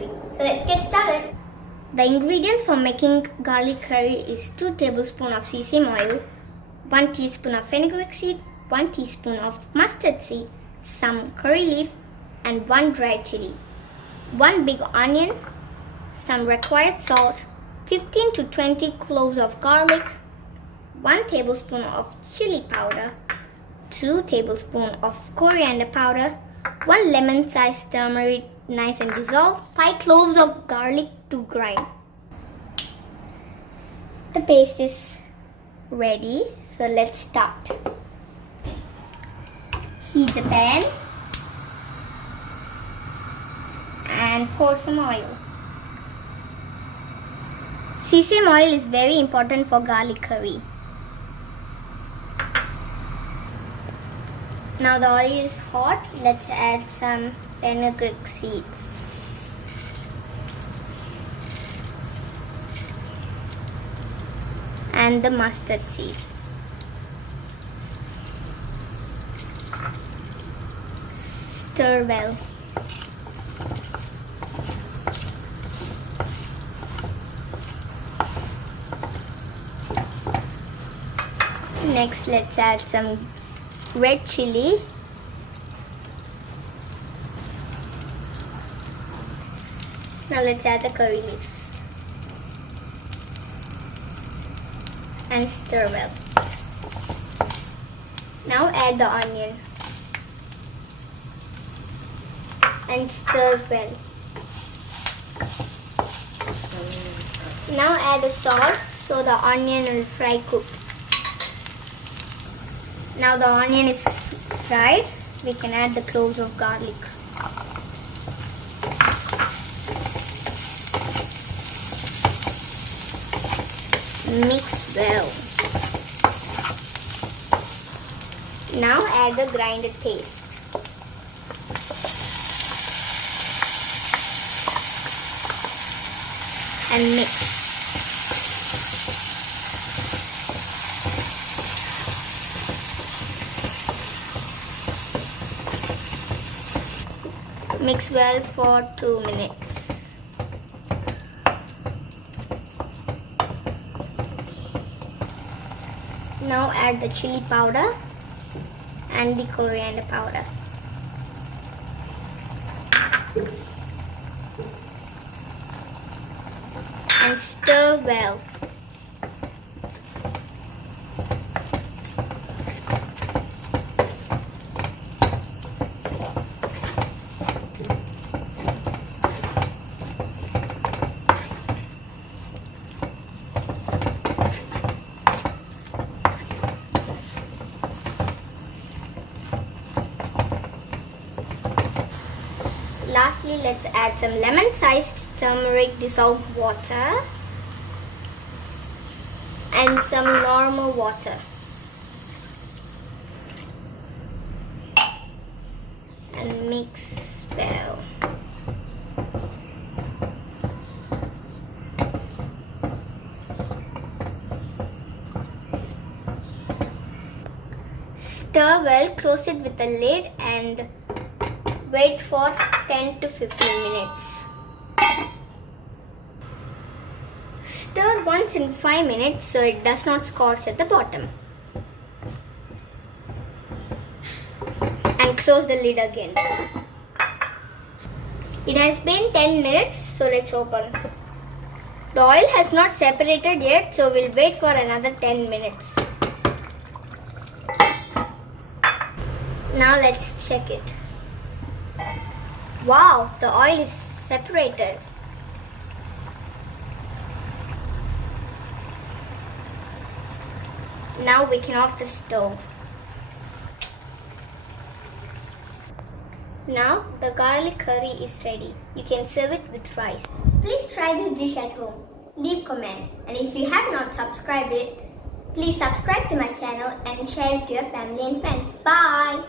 curry. So let's get started. The ingredients for making garlic curry is 2 tablespoons of sesame oil, 1 teaspoon of fenugreek seed, 1 teaspoon of mustard seed, some curry leaf and 1 dried chili, 1 big onion, some required salt, 15 to 20 cloves of garlic, 1 tablespoon of chili powder, 2 tablespoons of coriander powder, 1 lemon-sized turmeric nice and dissolved, 5 cloves of garlic to grind. The paste is ready, so let's start. Heat the pan and pour some oil. Sesame oil is very important for garlic curry. Now the oil is hot, let's add some fenugreek seeds. And the mustard seed. Stir well. Next, let's add some red chili. Now let's add the curry leaves and stir well. Now add the onion and stir well. Now add the salt so the onion will fry cook. Now the onion is fried, we can add the cloves of garlic. Mix well. Now add the grinded paste. And mix. Mix well for 2 minutes. Now add the chili powder and the coriander powder. And stir well. Lastly, let's add some lemon-sized turmeric dissolved water and some normal water. And mix well. Stir well, close it with a lid and wait for 10 to 15 minutes. Stir once in 5 minutes so it does not scorch at the bottom. And close the lid again. It has been 10 minutes, so let's open. The oil has not separated yet, so we'll wait for another 10 minutes. Now let's check it. Wow, the oil is separated. Now we can off the stove. Now the garlic curry is ready. You can serve it with rice. Please try this dish at home. Leave comments, and if you have not subscribed it, please subscribe to my channel and share it to your family and friends. Bye!